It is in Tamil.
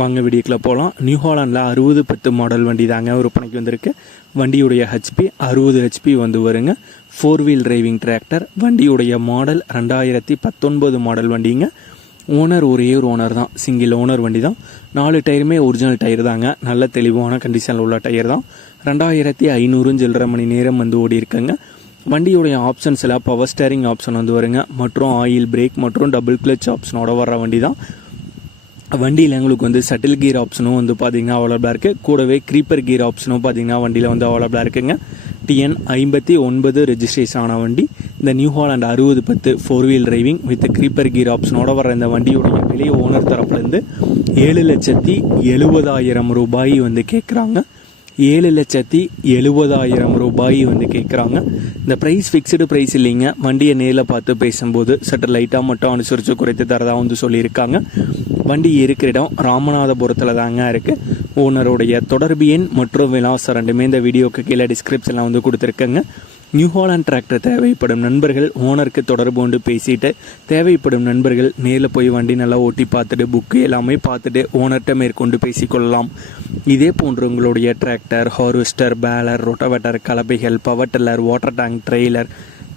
வாங்க வீடியோக்குள்ளே போகலாம் நியூ ஹாலாண்டில் அறுபது பத்து மாடல் வண்டி தாங்க விற்பனைக்கு வந்திருக்கு. வண்டியுடைய ஹெச்பி அறுபது ஹெச்பி வந்து வருங்க. ஃபோர் வீல் டிரைவிங் டிராக்டர் வண்டியுடைய மாடல் ரெண்டாயிரத்தி பத்தொன்பது மாடல் வண்டிங்க. ஓனர் ஒரே ஒரு ஓனர் தான் சிங்கிள் ஓனர் வண்டி தான். நாலு டயருமே ஒரிஜினல் டயர் தாங்க. நல்ல தெளிவான கண்டிஷனில் உள்ள டயர் தான். ரெண்டாயிரத்தி ஐநூறு சில்லரை மணி நேரம் வந்து ஓடி இருக்குங்க. வண்டியுடைய ஆப்ஷன்ஸில் பவர் ஸ்டேரிங் ஆப்ஷன் வந்து வருங்க. மற்றும் ஆயில் பிரேக் மற்றும் டபுள் கிளச் ஆப்ஷனோட வர்ற வண்டி தான். வண்டியில் எங்களுக்கு வந்து சட்டில் கீர் ஆப்ஷனும் வந்து பார்த்தீங்கன்னா அவைலபிளாக இருக்குது கூடவே க்ரீப்பர் கீர் ஆப்ஷனும் பார்த்தீங்கன்னா வண்டியில் வந்து அவைலபிளாக இருக்குங்க. டிஎன் ஐம்பத்தி ஒன்பது ரெஜிஸ்ட்ரேஷன் ஆன வண்டி. இந்த நியூ ஹாலாண்ட் அறுபது பத்து four wheel driving with creeper gear ஆப்ஷனோட வர இந்த வண்டியுடைய விலை ஓனர் தரப்புலேருந்து ஏழு லட்சத்தி எழுபதாயிரம் ரூபாய் வந்து கேட்குறாங்க ஏழு லட்சத்தி எழுபதாயிரம் ரூபாய் வந்து கேட்குறாங்க இந்த ப்ரைஸ் ஃபிக்ஸ்டு ப்ரைஸ் இல்லைங்க. வண்டியை நேரில் பார்த்து பேசும்போது சற்று லைட்டாக மட்டும் அனுசரித்து குறைத்து தரதாக வந்து சொல்லியிருக்காங்க. வண்டி இருக்கிற இடம் ராமநாதபுரத்தில் தாங்க இருக்குது ஓனருடைய தொடர்பு எண் மற்றும் விலாசம் ரெண்டுமே இந்த வீடியோக்கு கீழே டிஸ்கிரிப்ஷனில் வந்து கொடுத்துருக்கேங்க. நியூ ஹாலாண்ட் டிராக்டர் தேவைப்படும் நண்பர்கள் ஓனருக்கு தொடர்பு கொண்டு பேசிட்டு தேவைப்படும் நண்பர்கள் நேரில் போய் வண்டி நல்லா ஓட்டி பார்த்துட்டு புக்கு எல்லாமே பார்த்துட்டு ஓனர்கிட்ட மேற்கொண்டு பேசிக்கொள்ளலாம். இதே போன்று உங்களுடைய tractor harvester baler rotavator கலப்பைகள் power tiller water tank trailer